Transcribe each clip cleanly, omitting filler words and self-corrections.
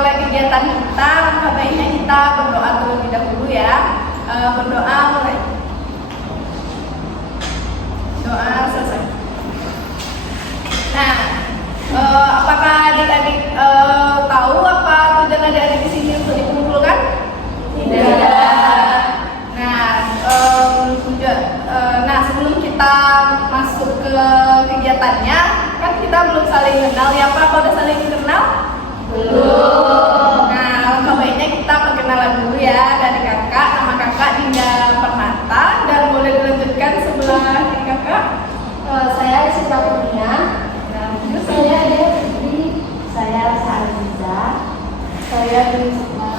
memulai kegiatan kita, maka baiknya kita berdoa terlebih dahulu ya. Berdoa mulai. Doa selesai. Nah, apakah adik-adik tahu apa tujuan adik-adik di sini untuk dikumpulkan? Tidak. Nah, sebelum kita masuk ke kegiatannya, kan kita belum saling kenal ya Pak? Kalau udah saling kenal? Belum. Nah, baiknya kita perkenalan dulu ya dari kakak. Nama kakak Dinda Permata, dan boleh dilanjutkan sebelah kiri kakak. Saya Sita Kurnia. Saya Devi. Saya Sa'adiza. Saya Dwi Sukma.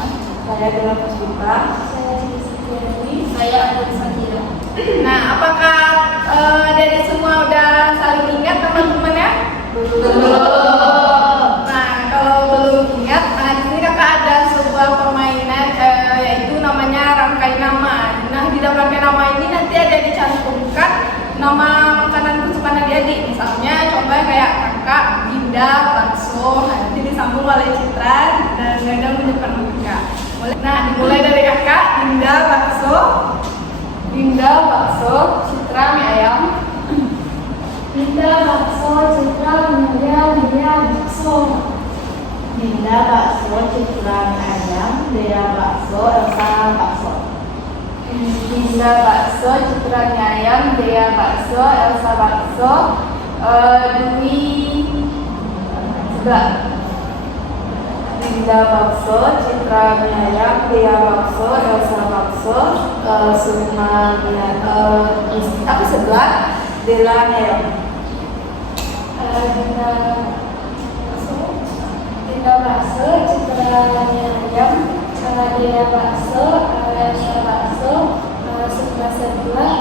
Saya Dela Puspita. Saya Dwi Setiawi. Saya Adel Sakira. Nah, apakah dari semua udah saling ingat teman-temannya? Belum. Nah, kalau belum ingat, di sini kakak ada sebuah permainan yaitu namanya rangkai nama. Nah, di dalam rangkai nama ini nanti ada dicantumkan nama makanan kesukaan adik-adik. Misalnya, coba kayak kakak Dinda bakso. Nanti disambung oleh Citra dan Ganda menyebutkan kakak. Nah, dimulai dari kakak Dinda bakso. Dinda bakso, Citra mie ayam. Dinda bakso, Citra mie ayam, Dea bakso. Dinda bakso, Citra mie ayam, Dea bakso, Elsa bakso. Dinda bakso, Citra mie ayam, Dea bakso, Elsa bakso. Dwi sebelah. Dinda bakso, Citra mie ayam, Dea bakso, Elsa bakso, Sukma mie tapi sebelah Dela mie ayam. Dinda bakso, Citra mie ayam, Dea bakso, Elsa bakso, Sukma sebelah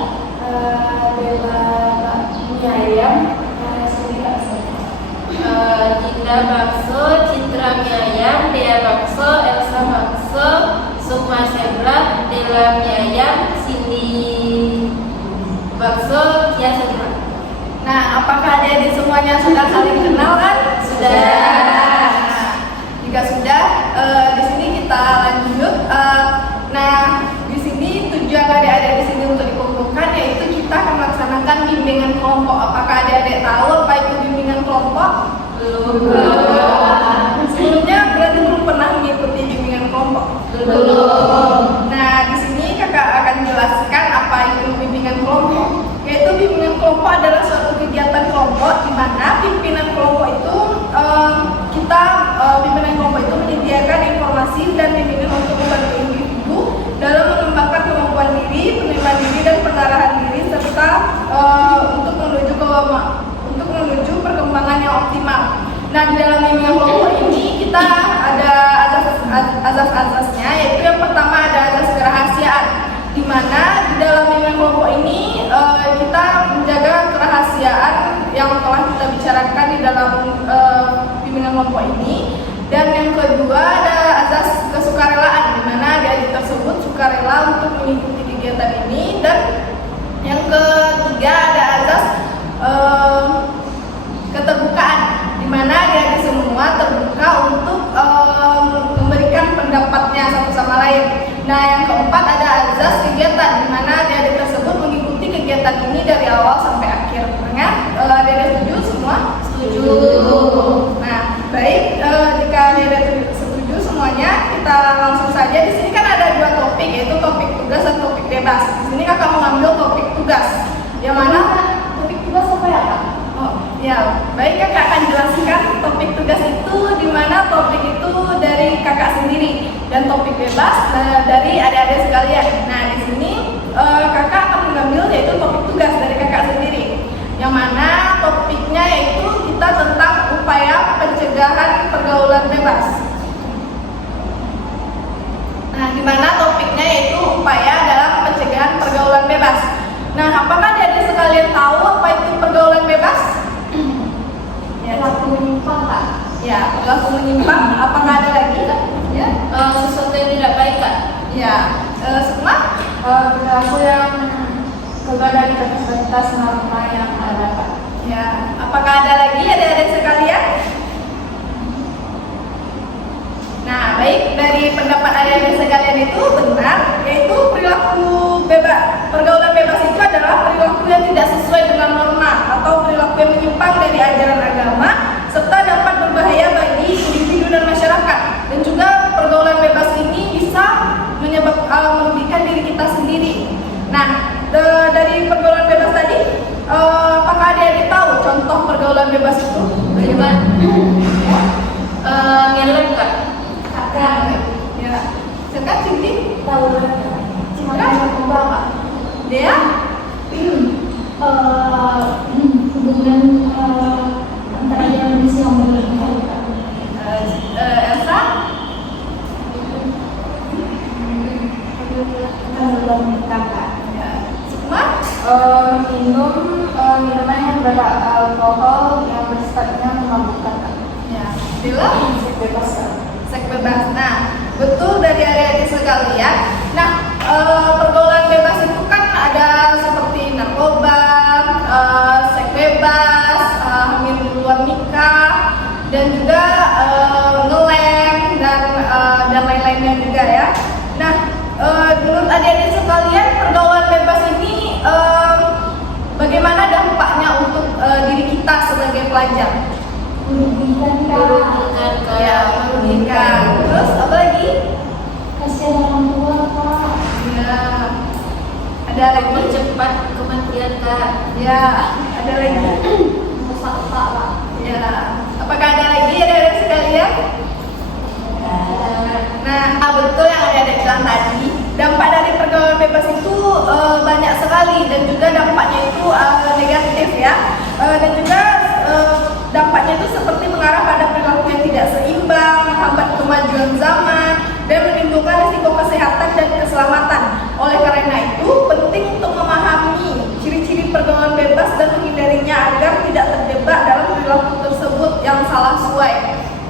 Dela mie ayam, Suri bakso. Dinda bakso, Citra mie ayam, Dea bakso, Elsa bakso, Sukma sebelah, Dela mie ayam, Cindy bakso, Kia sebelah. Nah, apakah adik-adik semuanya sudah saling kenal kan? Sudah. Nah, jika sudah, di sini kita lanjut. Nah, di sini tujuan adik-adik di sini untuk dikumpulkan yaitu kita akan melaksanakan bimbingan kelompok. Apakah adik-adik tahu apa itu bimbingan kelompok? Belum. Sebelumnya berarti belum pernah mengikuti bimbingan kelompok? Belum. Nah, di sini kakak akan jelaskan apa itu bimbingan kelompok. Yaitu bimbingan kelompok adalah suatu kegiatan kelompok di mana pimpinan kelompok itu pimpinan kelompok itu menyediakan informasi dan bimbingan untuk membantu individu dalam mengembangkan kemampuan diri, penerimaan diri dan pengarahan diri serta untuk menuju perkembangan yang optimal. Nah, di dalam bimbingan kelompok ini kita ada azas-azasnya, yaitu yang pertama ada azas kerahasiaan, di mana di dalam bimbingan kelompok ini kita menjaga kerahasiaan yang telah kita bicarakan di dalam bimbingan kelompok ini. Dan yang kedua ada azas kesukarelaan, di mana adik-adik tersebut sukarela untuk mengikuti kegiatan ini. Dan yang ketiga ada azas keterbukaan, di mana adik-adik semua terbuka untuk memberikan pendapatnya satu sama lain. Nah, yang keempat ada azas kegiatan, di mana adik-adik tersebut mengikuti kegiatan ini dari awal sampai akhir. Adik-adik setuju semua? Setuju. Nah, baik, jika adik-adik setuju semuanya, kita langsung saja. Di sini kan ada dua topik, yaitu topik tugas dan topik bebas. Di sini kakak mengambil topik tugas, yang mana Topik tugas apa ya, Kak? oh ya, baik, kakak akan jelaskan topik tugas itu, di mana topik itu dari kakak sendiri dan topik bebas dari adik-adik sekalian. Nah, di sini kakak akan mengambil yaitu topik tugas dari kakak sendiri, yang mana topiknya yaitu kita tentang upaya pencegahan pergaulan bebas. Nah, di mana topiknya yaitu upaya dalam pencegahan pergaulan bebas. Nah, apakah adik-adik sekalian tahu apa itu pergaulan bebas? Perilaku menyimpang, Kak. Ya, perilaku menyimpang. Apakah ada lagi? Ya, Sesuatu yang tidak baik, Kak. ya, Sukma? Perilaku yang keluar dari batas norma yang ada, Kak. Ya, apakah ada lagi adik-adik sekalian? Nah, baik dari pendapat adik-adik sekalian itu benar, yaitu perilaku bebas, pergaulan bebas itu adalah perilaku yang tidak sesuai dengan norma atau perilaku yang menyimpang dari ajaran agama serta dapat berbahaya bagi individu dan masyarakat. Dan juga pergaulan bebas ini bisa merugikan diri kita sendiri. Nah, dari pergaulan bebas tadi, apakah adik-adik tahu contoh pergaulan bebas itu? Bagaimana? Ngelem Kak. Kakak. Ya. Sekarang Cinti? Tahu. Cuma Kak? Dia? Hubungan antara yang bisa menikah. Elsa? Belum nikah Kak. Ya. Sukma? Minum minuman yang beralkohol yang bersifatnya memabukkan Kak. Ya. Dila? Seks bebas Kak. Seks bebas. Nah, betul dari adik-adik sekalian. Nah, pergaulan bebas itu kan ada seperti narkoba, seks bebas, hamil di luar nikah, dan juga ngelem dan lain-lainnya juga ya. Nah, menurut adik-adik sekalian, pergaulan bebas ini bagaimana dampaknya untuk diri kita sebagai pelajar? Merugikan Kak. Ya, merugikan. Terus apa lagi? Kasihan orang tua Kak. Ya, ada lagi. Mempercepat kematian Kak. Ya, ada lagi. Merusak otak Kak. Ya, apakah ada lagi adik-adik sekalian? Nah, betul yang adik-adik bilang tadi. Dampak dari pergaulan bebas itu banyak sekali dan juga dampaknya itu negatif ya. Dan juga dampaknya itu seperti mengarah pada perilaku yang tidak seimbang, menghambat kemajuan zaman, dan menimbulkan risiko kesehatan dan keselamatan. Oleh karena itu, penting untuk memahami ciri-ciri pergaulan bebas dan menghindarinya agar tidak terjebak dalam perilaku tersebut yang salah sesuai.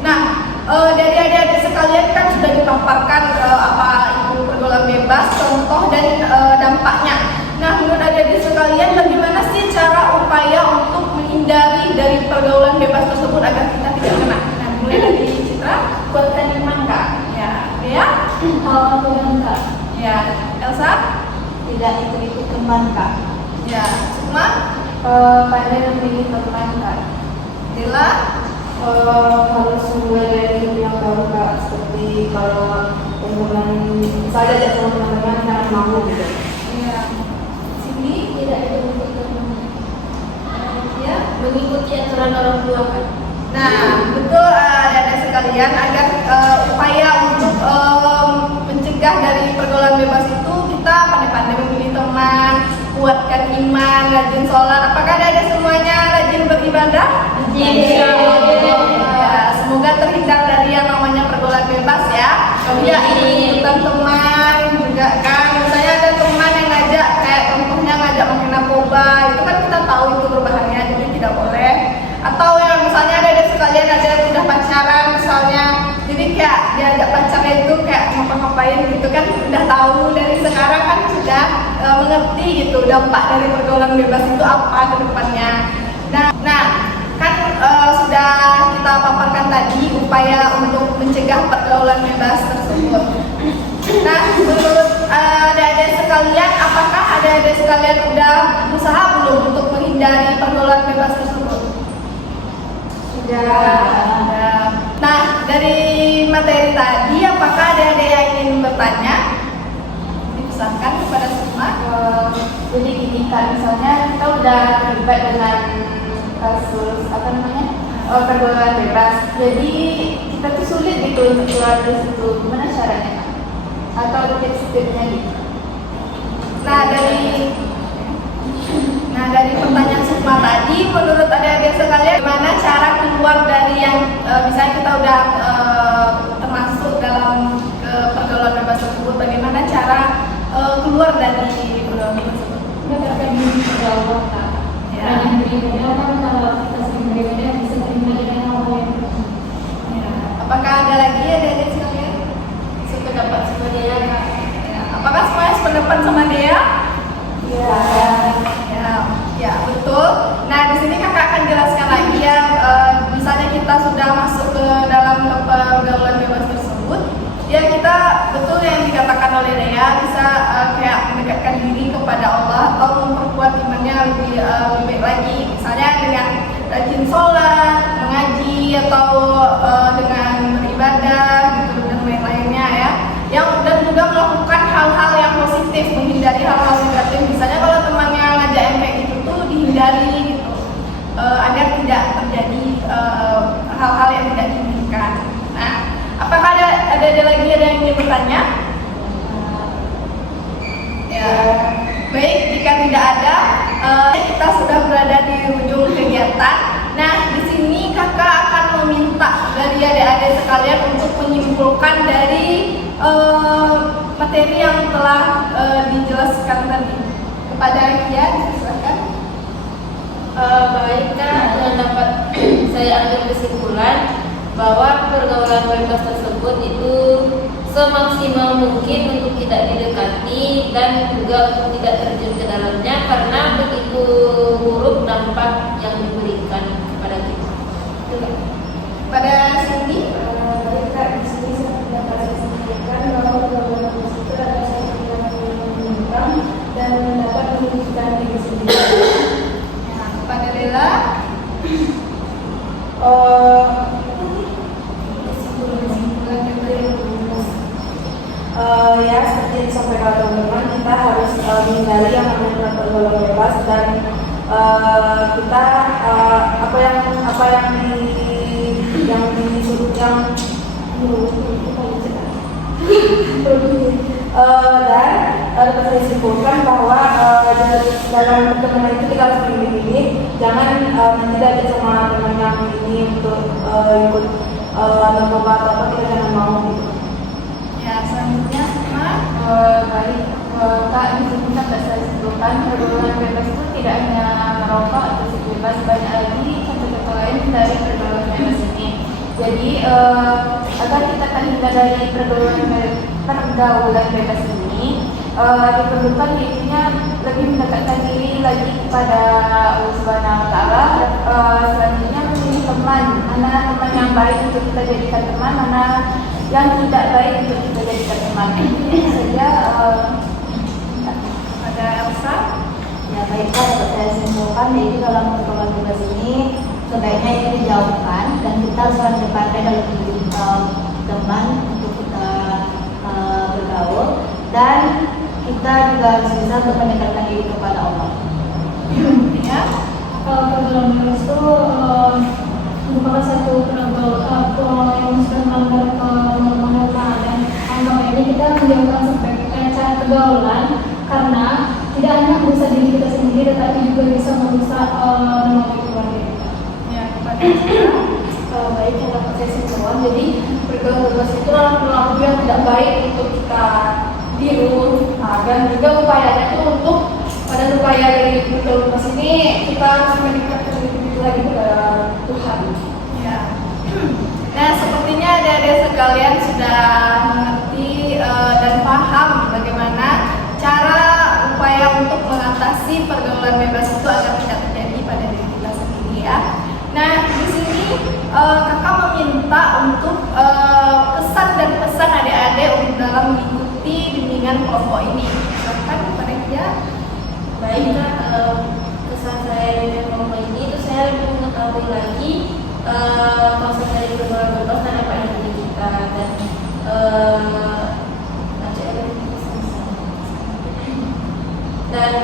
Nah, dari adik-adik sekalian kan sudah dipaparkan apa itu pergaulan bebas, contoh dan dampaknya. Nah, menurut adik-adik sekalian, bagaimana sih cara upaya untuk menghindari dari pergaulan bebas tersebut agar kita tidak kena? Nah, mulai dari Citra, Kuatkan iman Kak. ya, Dea, Kalau Tuhan Kak. ya, Elsa, Tidak ikut-ikut teman Kak. ya, Sukma, Pandai memilih teman Kak. Dela, Harus mulai dari hidup yang baru Kak. Seperti kalau teman saya ada sama teman-teman jangan malu gitu. ya, Cindy, Tidak ikut-ikut teman. ya. Mengikuti aturan orang tua Kak. Nah, betul adik-adik sekalian, agar upaya untuk mencegah dari pergaulan bebas itu kita pandai-pandai memilih teman, kuatkan iman, rajin sholat. Apakah adik-adik semuanya rajin beribadah? Iya. Ya, semoga terhindar dari yang namanya pergaulan bebas ya. Ya, ikutan teman juga kan. Misalnya ada teman yang ngajak, kayak contohnya ngajak makan narkoba, itu kan kita tahu itu berbahaya, jadi tidak boleh. Atau yang misalnya ada sekalian ada yang udah pacaran misalnya, jadi kayak diajak pacarnya itu kayak ngapa-ngapain gitu kan, udah tahu dari sekarang kan sudah mengerti gitu dampak dari pergaulan bebas itu apa ke depannya. Nah kan sudah kita paparkan tadi upaya untuk mencegah pergaulan bebas tersebut. Nah, menurut adik-adik sekalian, apakah adik-adik sekalian udah berusaha belum untuk menghindari pergaulan bebas tersebut? Sudah. Nah, dari materi tadi, apakah adik-adik yang ingin bertanya? Dipesankan kepada semua. Jadi gini Kak, misalnya kita udah terlibat dengan kasus pergaulan bebas. Jadi kita tuh sulit gitu untuk keluar dari situ. Gimana caranya Kak? Atau tips-tipsnya gitu? Nah dari pertanyaan Sukma tadi, menurut adik-adik sekalian, gimana cara keluar dari yang misalnya kita udah termasuk dalam pergaulan bebas tersebut? Bagaimana cara keluar dari pergaulan bebas tersebut? Mendekatkan diri kepada Allah Kak. Ya. Banyak beribadah kan, kalau kita sering beribadah bisa terima dengan Allah yang terbaik. Ya. Apakah ada lagi adik-adik sekalian? Sependapat sama dia Kak. Ya. Apakah semuanya sependapat sama dia? Ya. Ya betul. Nah di sini kakak akan jelaskan lagi ya, misalnya kita sudah masuk ke dalam pergaulan bebas tersebut, dengan rajin sholat, mengaji, atau dengan beribadah gitu dan lain-lainnya ya. Dan juga melakukan hal-hal yang positif, menghindari hal-hal negatif. Misalnya kalau temannya ngajak kayak gitu tuh dihindari gitu, agar tidak terjadi hal-hal yang tidak diinginkan. Nah, apakah ada lagi yang ingin bertanya? Ya, baik, jika tidak ada, kita sudah berada di ujung kegiatan. Nah, di sini kakak akan meminta dari adik-adik sekalian untuk menyimpulkan dari materi yang telah dijelaskan tadi. Kepada Rekia, silakan. Baik Kak, dapat saya ambil kesimpulan bahwa pergaulan bebas tersebut itu semaksimal mungkin untuk tidak didekati dan juga untuk tidak terjun ke dalamnya karena begitu buruk dampak yang diberikan kepada kita. Pada Cindy, Kak, di sini saya dapat sampaikan bahwa pergaulan bebas itu adalah satu yang menyenangkan dan dapat menunjukkan diri sendiri. pada Lela, ya seperti yang disampaikan teman-teman, kita harus menghindari yang namanya pergaulan bebas dan kita apa yang disuruh dan dapat saya simpulkan bahwa dalam pertemanan itu kita harus pilih-pilih, jangan tidak ada sama teman yang ini untuk ikut narkoba atau apa, kita jangan mau gitu. ya selanjutnya sama. Baik, Kak, di sini dapat saya simpulkan pergaulan bebas itu tidak hanya merokok atau seks bebas, banyak lagi contoh-contoh lain dari pergaulan bebas ini. Jadi agar kita terhindar dari pergaulan bebas ini, diperlukan dirinya lebih mendekatkan diri lagi kepada Allah Subhanahu Wa Taala. Selanjutnya memilih teman, mana teman yang baik untuk kita jadikan teman, mana yang tidak baik untuk kita jadikan teman. Ini saja. Ada Elsa. Ya baik Kak, dapat saya simpulkan yaitu dalam pergaulan bebas ini sebaiknya itu dijauhkan dan kita harus pandai dalam memilih teman untuk kita bergaul, dan kita juga harus bisa untuk mendekatkan diri kepada Allah. Ya. Pergaulan bebas itu merupakan satu pergaulan yang sudah melanggar norma-norma dan anggap ini kita menjauhkan sebagai cara pergaulan karena tidak hanya merusak diri kita sendiri tetapi juga bisa merusak nama keluarga kita. Ya, kepada Baik, yang dapat saya simpulkan, jadi pergaulan bebas itu adalah perilaku yang tidak baik untuk kita tiru, dan juga upayanya itu untuk pada upaya dari pergaulan bebas ini kita harus mendekatkan diri lagi kepada Tuhan. ya. Nah, sepertinya adik-adik sekalian sudah mengerti dan paham bagaimana cara upaya untuk mengatasi pergaulan bebas itu agar tidak terjadi pada diri kita sendiri ya. Nah, di sini kakak meminta untuk kesan dan pesan adik-adik untuk dalam mengikuti bimbingan kelompok ini. Silakan kepada dia. Baik Kak, kesan saya dari kelompok ini itu saya lebih mengetahui lagi konsep dari pergaulan bebas dan apa yang ada kita dan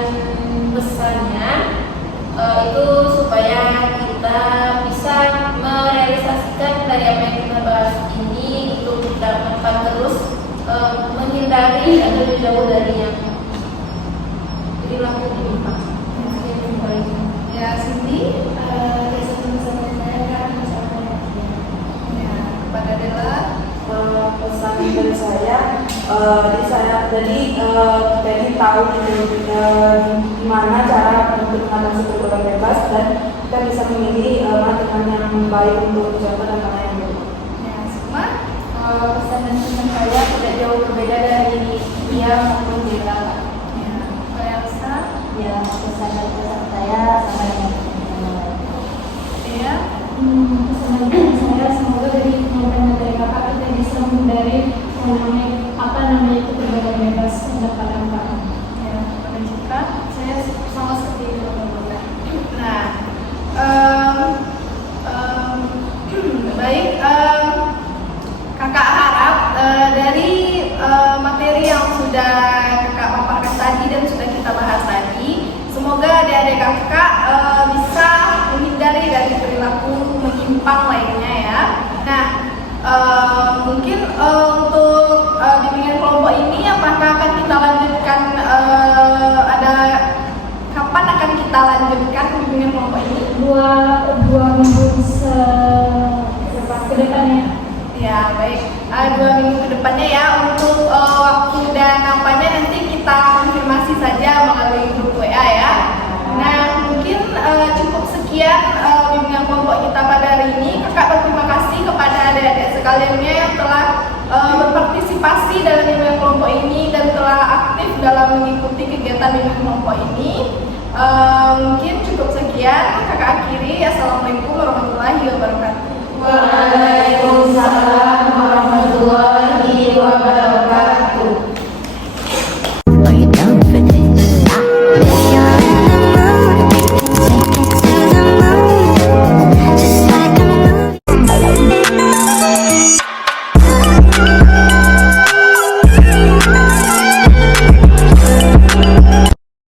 pesannya itu supaya kita bisa merealisasikan dari apa yang kita bahas ini untuk kita terus menghindari atau menjauh dari yang perilaku ini Pak. Ya, Cindy. Ya, kepada Dela. Pesan dari saya, jadi kita ini tahu gimana cara untuk mengatasi pergaulan bebas dan kita bisa memilih mana teman yang baik untuk siapa dan mana yang buruk. Ya, Sukma. Pesan dan pesan saya tidak jauh berbeda dari dia maupun Dela. Ya, kepada Elsa. Ya, pesan dan pesan saya sama dengan Ya. Pesan saya semoga dari penyampaian dari kakak kita bisa menghindari namanya itu pergaulan bebas dan dampak. Ya, kepada Citra. Saya sama seperti itu teman-teman. Nah, Baik, kakak harap dari materi yang sudah kakak paparkan tadi dan sudah kita bahas tadi, semoga adik-adik kakak bisa menghindari dari perilaku menyimpang lainnya ya. Nah, mungkin untuk bimbingan kelompok ini apakah akan kita lanjutkan, ada kapan akan kita lanjutkan bimbingan kelompok ini? Dua minggu ke depannya. Ya baik, 2 minggu ke depannya ya. Untuk waktu dan apanya nanti kita konfirmasi saja melalui grup WA ya. Nah mungkin cukup sekian bimbingan kelompok kita pada hari ini. Kakak berterima kasih kepada adik-adik sekaliannya yang telah berpartisipasi dalam bimbingan kelompok ini dan telah aktif dalam mengikuti kegiatan bimbingan kelompok ini. Mungkin cukup sekian, kakak akhiri. Assalamualaikum warahmatullahi wabarakatuh. Waalaikumsalam warahmatullahi